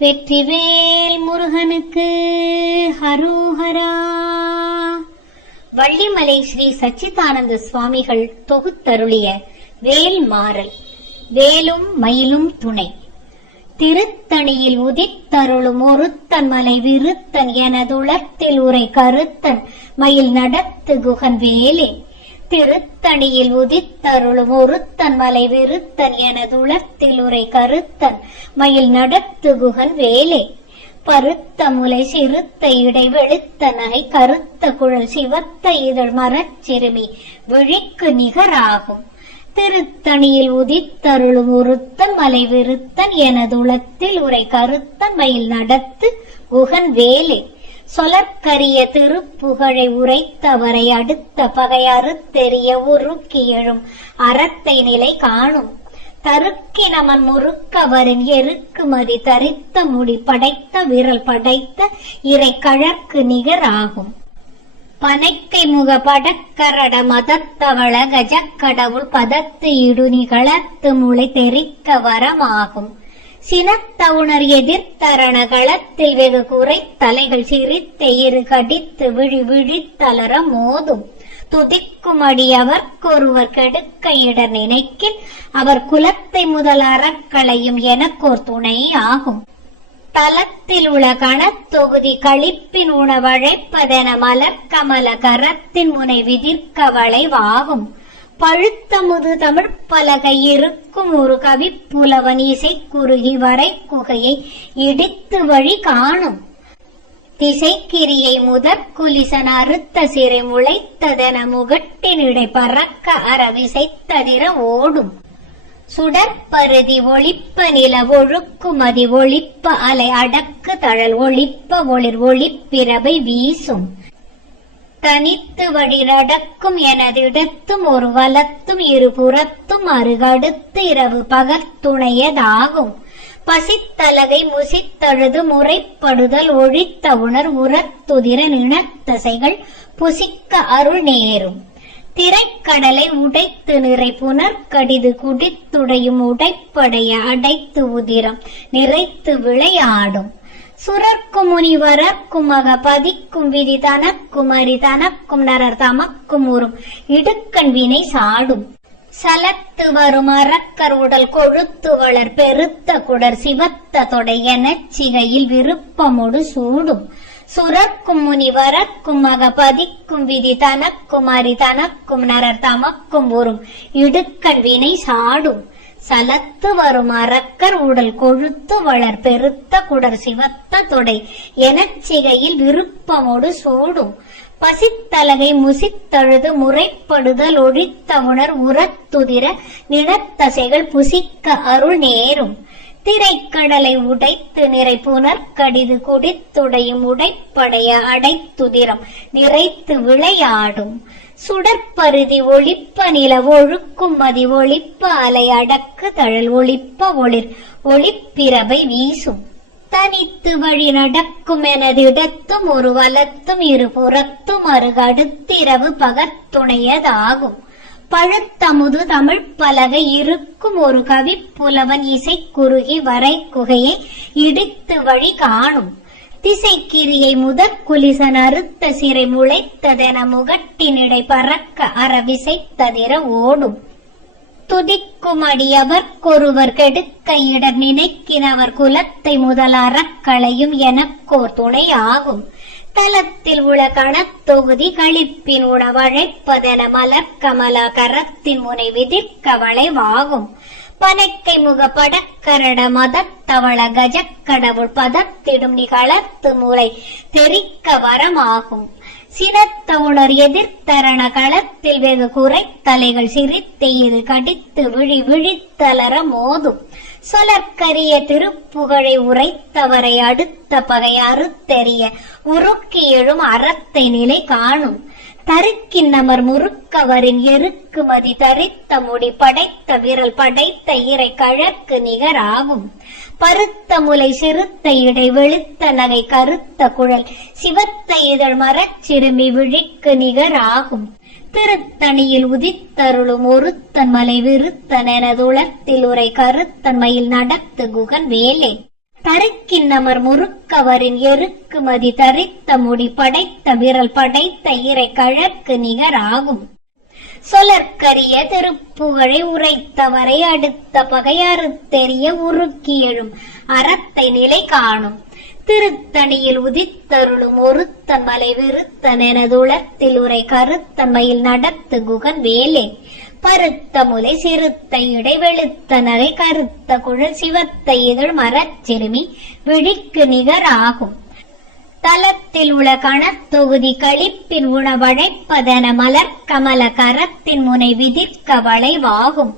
வெற்றிவேல் முருகனுக்கு ஹரோஹரா. வள்ளிமலை ஸ்ரீ சச்சிதானந்த சுவாமிகள் தொகுத்தருளிய வேல் மாறல். வேலும் மயிலும் துணை. திருத்தணியில் உதித்தருளும் ஒருத்தன் மலை விருத்தன் எனதுளத்தில் உரை கருத்தன் மயில் நடத்து குகன் வேலே. திருத்தணியில் உதித்தருளும் ஒருத்தன் மலை விருத்தன் எனதுளத்தில் உரை கருத்தன் மயில் நடத்து குகன் வேலே. பருத்த முலை சிறுத்த இடை வெளுத்த நகை கருத்த குழல் சிவத்த இதழ் மரச்சிறுமி விழிக்கு நிகராகும். திருத்தணியில் உதித்தருளும் ஒருத்தன் மலை விருத்தன் எனதுளத்தில் உரை கருத்தன் மயில் நடத்து குகன் வேலே. சொலற்கரிய திருப்புகழை உரைத்தவரை அடுத்த பகை அறுத்தெறிய உருக்கி எழும் அறத்தை நிலை காணும். தருக்கி நமன் முறுக்கவரின் எருக்குமதி தரித்த முடி படைத்த விரல் படைத்த இறை கழற்கு நிகராகும். பனைக்கை முக படக்கரட மதத்தவள கஜக்கடவுள் பதத்து இடுநி களத்து முளை தெரிக்க வரமாகும். சினத்தவுணர் எதிர்த்தரண களத்தில் வெகு குறை தலைகள் சிரித்த இரு கடித்து விழி விழித்தளர மோதும். துதிக்கும் அடி அவர்க்கொருவர் கெடுக்க இடர் நினைக்கில் அவர் குலத்தை முதல் அறக்களையும் எனக்கோர் துணை ஆகும். தலத்தில் உள்ள கணத்தொகுதி களிப்பின் உணவழைப்பதென மலர்கமல கரத்தின் முனை விதிர்க்க வளைவாகும். பழுத்தமுது தமிழ் பலகை இருக்கும் ஒரு கவி புலவன் இசை குறுகி வரை குகையை இடித்து வழி காணும். திசைக்கிரியை முதற்குலிசன் அறுத்த சிறை முளைத்ததென முகட்டினிடை பறக்க அறவிசைத்ததிர ஓடும். சுடற்பருதி ஒளிப்ப நில ஒழுக்குமதி ஒளிப்ப அலை அடக்கு தழல் ஒளிப்ப ஒளிர் ஒளிப்பிரபை வீசும். தனித்து வழி நடக்கும் எனதிடத்தும் ஒரு வலத்தும் இருபுறத்தும் அருகடுத்து இரவு பகற்துணையதாகும். பசித்தலகை முசித்தழுது முறைப்படுதல் ஒழித்த உணர் உரத்துதிர நிணத்தசைகள் புசிக்க அருள் நேரும். திரைக்கடலை உடைத்து நிறை புனர்கடிது குடித்துடையும் உடைப்படைய அடைத்து உதிரம் நிறைத்து விளையாடும். சுரர்க்கும் முனிவரர்க்கும் மக பதிக்கும் விதி தனக்கும் அரி தனக்கும் நரர் தமக்கும் உறும் இடுக்கண் வினை சாடும். சலத்து வரும் அறக்கர் உடல் கொழுத்து வளர் பெருத்த குடர் சிவத்த தொடை எனச் சிகையில் விருப்பமொடு சூடும். சுரக்கும் முனிவரக்கும் மக பதிக்கும் விதி தனக்கும் அரி தனக்கும் நரர் தமக்கும் உறும் இடுக்கண் வினை சாடும். சலத்து வரும் அறக்கர் உடல் கொழுத்து வளர் பெருத்த குடர் சிவத்த தொடை எனச்சிகையில் விருப்பமோடு சூடும். பசித்தலகை முசித்தழுது முறைப்படுதல் ஒழித்த உணர் உரத்துதிர நினத்தசைகள் புசிக்க அருள் நேரும். திரைக்கடலை உடைத்து நிறை புனர்கடிது குடித்துடையும் உடைப்படைய அடைத்துதிரம் நிறைத்து விளையாடும். சுடற்பருதி ஒளிப்ப நில ஒழுக்கும் மதி ஒளிப்ப அலை அடக்கு தழல் ஒளிப்ப ஒளிர் ஒளிப்பிரபை வீசும். தனித்து வழி நடக்கும் எனதிடத்தும் ஒரு வலத்தும் இருபுறத்தும் அருகடுத்து இரவு பகற்துணையதாகும். பழுத்தமுது தமிழ் பலகை இருக்கும் ஒரு கவி புலவன் இசை குறுகி வரை குகையை இடித்து வழி காணும். திசைக்கிரியை முதற்குலிசன் அறுத்த சிறை முளைத்ததென முகட்டினிடை பறக்க அறவிசைத்ததிர ஓடும். துதிக்கும் அடி அவர்க்கொருவர் கெடுக்க இடர் நினைக்கினவர் குலத்தை முதல் அறக்களையும் எனக்கோர் துணை ஆகும். தலத்தில் உள்ள கணத்தொகுதி களிப்பின் உணவழைப்பதென மலர்கமல கரத்தின் முனை விதிர்க்க வளைவாகும். பனைக்கை முக படக்கரட மதத்தவள கஜக்கடவுள் பதத்திடும் நிகழத்து மூளை தெரிக்க வரமாகும். சினத்த உணர் எதிர்த்தரண களத்தில் வெகு குறை தலைகள் சிரித்து இது கடித்து விழி விழித்தளர மோதும். சொலற்கரிய திருப்புகழை உரைத்தவரை அடுத்த பகை அறுத்தெறிய உருக்கி எழும் அறத்தை நிலை காணும். தருக்கின் நமர் முறுக்கவரின் எருக்குமதி தரித்த முடி படைத்த விரல் படைத்த இறை கழற்கு நிகராகும். பருத்த முலை சிறுத்த இடை வெளுத்த நகை கருத்த குழல் சிவத்த இதழ் மரச்சிறுமி விழிக்கு நிகராகும். திருத்தணியில் உதித்தருளும் ஒருத்தன் மலை விருத்தன் எனதுளத்தில் உரை கருத்தன் மயில் நடத்து குகன் வேலே. தருக்கின்னமர் முறுக்கவரின் எருக்குமதி தரித்த முடி படைத்த விரல் படைத்த இறை கழற்கு நிகராகும். சொலற்கரிய திருப்புகழை உரைத்தவரை அடுத்த பகையறுத்தெறிய உருக்கி எழும் அறத்தை நிலை காணும். திருத்தணியில் உதித்தருளும் ஒருத்தன் மலை விருத்தன் எனதுளத்தில் உரை கருத்தன்மையில் நடத்து குகன் வேலே. பருத்த முலை சிறுத்த இடை வெளுத்த நகை கருத்த குழல் சிவத்த இதழ் மரச்சிறுமி விழிக்கு நிகர் ஆகும். தலத்தில் உள்ள கணத்தொகுதி களிப்பின் உணவழைப்பதன மலர் கமல கரத்தின் முனை விதிர்க்க வளைவாகும்.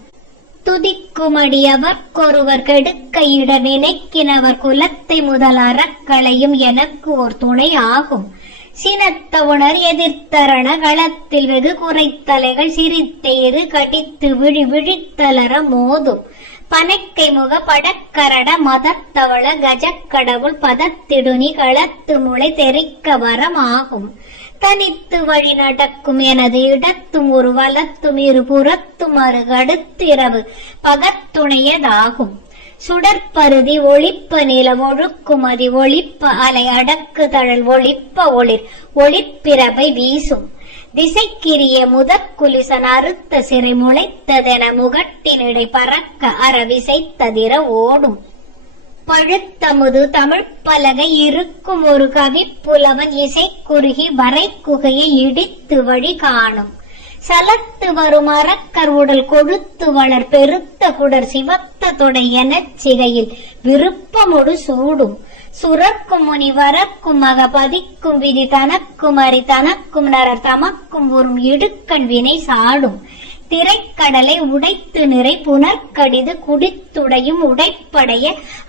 துதிக்குமடியவர்க்கொருவர் கெடுக்க இட நினைக்கினவர் குலத்தை முதல் அறக்களையும் எனக்கு ஓர் துணை ஆகும். சினத்த உணர் எதிர்த்தரண களத்தில் வெகு குறைத்தலைகள் சிரித்தெய்து கடித்து விழி விழித்தலர மோதும். பனைக்கை முக படக்கரட மதத்தவள கஜக்கடவுள் பதத்திடுனி களத்து முளை தெரிக்க வரமாகும். தனித்து வழி நடக்கும் எனது இடத்தும் ஒரு வலத்தும் இரு புறத்தும் அரு கடுத்திரவு பகத்துணையதாகும். சுடற்பருதி ஒளிப்ப நில ஒழுக்குமதி ஒளிப்ப அலை அடக்கு தழல் ஒளிப்ப ஒளிர் ஒளிப்பிரபை வீசும். திசைக்கிரிய முதற்குலிசன் அறுத்த சிறை முளைத்ததென முகட்டினிடை பறக்க அறவிசைத்ததிர ஓடும். பழுத்தமுது தமிழ் பலகை இருக்கும் ஒரு கவிப்புலவன் இசை குறுகி வரை குகையை இடித்து வழி காணும். சலத்து வரும் அறக்கர் உடல் கொழுத்து வளர் பெருத்த குடர் சிவத்த தொடை எனச் சிகையில் விருப்பமொடு சூடும். சுரக்கும் முனி வரக்கும் மக பதிக்கும் விதி தனக்கும் அறி தனக்கும் நரர் தமக்கும் உறும் இடுக்கண் வினை சாடும். திரைக்கடலை உடைத்து நிறை புனர்கடிது குடித்துடையும் உடைப்படைய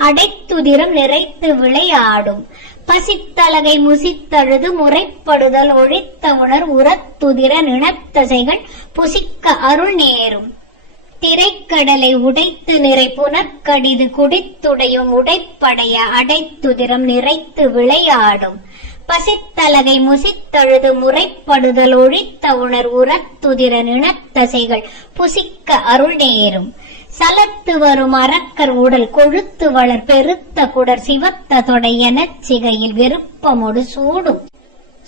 அடைத்துதிரம் நிறைத்து விளையாடும். பசித்தலகை முசித்தழுது முறைப்படுதல் ஒழித்த உணர் உரத்துதிர நினத்தசைகள் புசிக்க அருள் நேரும். திரைக்கடலை உடைத்து நிறை புனர்கடிது குடித்துடையும் உடைப்படைய அடைத்துதிரம் நிறைத்து விளையாடும். பசித்தலகை முசித்தழுது முறைப்படுதல் ஒழித்த உணர் உரத்துதிர நினத்தசைகள் புசிக்க அருள் நேரும். சலத்து வரும் அறக்கர் உடல் கொழுத்து வளர் பெருத்த குடர் சிவத்த தொடை எனச் சிகையில் விருப்பமொடு சூடும்.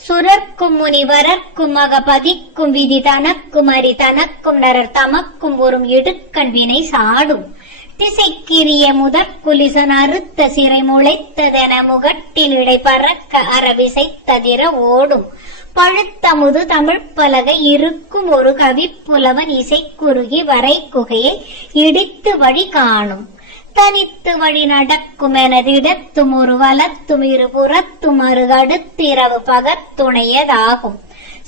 சுரர்க்கும் முனி வரர்க்கும் மக பதிக்கும் விதி தனக்கும் அறி தனக்கும் நரர் தமக்கும் ஒரும் இடுக்கண் வினை சாடும். திசைக்கிரிய முதற்குலிசன் அறுத்த சிறை முளைத்ததென முகட்டில் இடை பறக்க அறவிசைத்ததிர ஓடும். பழுத்தமுது தமிழ் பலகை இருக்கும் ஒரு கவிப்புலவன் இசை குறுகி வரை குகையை இடித்து வழி காணும். தனித்து வழி நடக்கும் எனது இடத்தும் ஒரு வலத்தும் இரு புறத்தும் அரு அடுத்திரவு பகத்துணையதாகும்.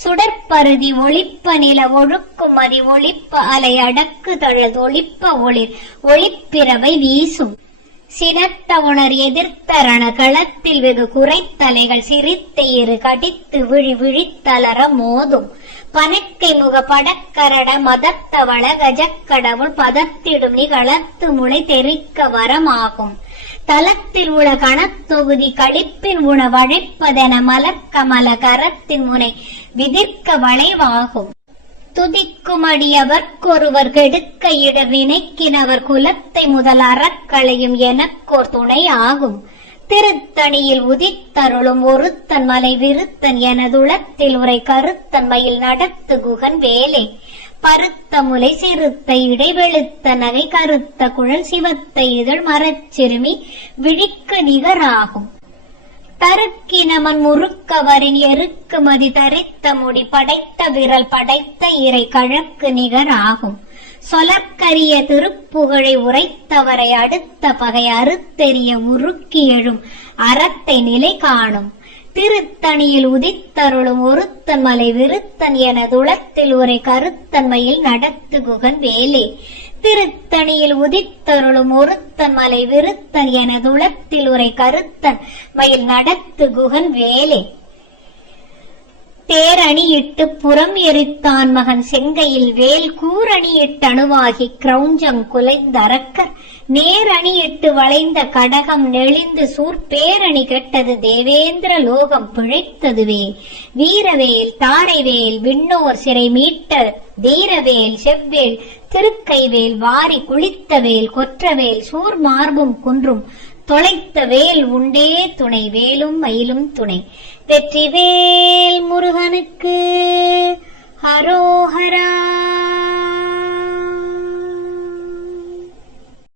சுடற்பருதி ஒளிப்ப நில ஒழுக்கும் மதி ஒளிப்ப அலை அடக்கு தழல் ஒளிப்ப ஒளிர் ஒளிப்பிரவை வீசும். சினத்த உணர் எதிர்த்தரண களத்தில் வெகு குறைத்தலைகள் சிரித்த இரு கடித்து விழி விழித்தலர மோதும். பனைக்கை முக படக்கரட மதத்தவள கஜக்கடவுள் பதத்திடும் நிகளத்து முளை தெரிக்க வரமாகும். தலத்தில் உள்ள கணத்தொகுதி களிப்பின் உணவழைப்பதென மலர் கமல கரத்தின் முனை விதிர்க்க வளைவாகும். துதிக்குமடியவர்க்கொருவர் கெடுக்க இடர் நினைக்கினவர் குலத்தை முதல் அறக்களையும் எனக்கோர் துணை ஆகும். திருத்தணியில் உதித்தருளும் ஒருத்தன் மலை விருத்தன் எனதுளத்தில் உரை கருத்தன்மையில் நடத்து குகன் வேலே. பருத்த முலை சிறுத்த இடை வெளுத்த நகை கருத்த குழல் சிவத்த இதழ் மரச்சிறுமி விழிக்கு நிகராகும். தருக்கினமன் முறுக்கவரின் எருக்குமதி தரித்த முடி படைத்த விரல் படைத்த இறை கழற்கு நிகராகும். சொலற்கரிய திருப்புகழை உரைத்தவரை அடுத்த பகை அறுத்தெறிய உருக்கி எழும் அறத்தை நிலை காணும். திருத்தணியில் உதித்தருளும் ஒருத்தன் மலை விருத்தன் எனதுளத்தில் உரை கருத்தன்மையில் நடத்து குகன் வேலே. திருத்தணியில் உதித்தருளும் ஒருத்தன் மலை விருத்தன் எனதுளத்தில் உரை கருத்தன் மயில் நடத்து குகன் வேலே. தேரணியிட்டு புறம் எரித்தான் மகன் செங்கையில் வேல் கூரணியிட்டணுவாகி கிரௌஞ்சம் குலைந்தரக்கர் நேரணியிட்டு வளைந்த கடகம் நெளிந்து சூர்பேரணி கெட்டது தேவேந்திர லோகம் பிழைத்ததுவே. வீரவேல் தாரைவேல் விண்ணோர் சிறை மீட்ட தீரவேல் செவ்வேல் திருக்கைவேல் வாரி குளித்தவேல் கொற்றவேல் சூர் மார்பும் குன்றும் தொலைத்த வேல் உண்டே துணை, வேலும் மயிலும் துணை. வெற்றிவேல் முருகனுக்கு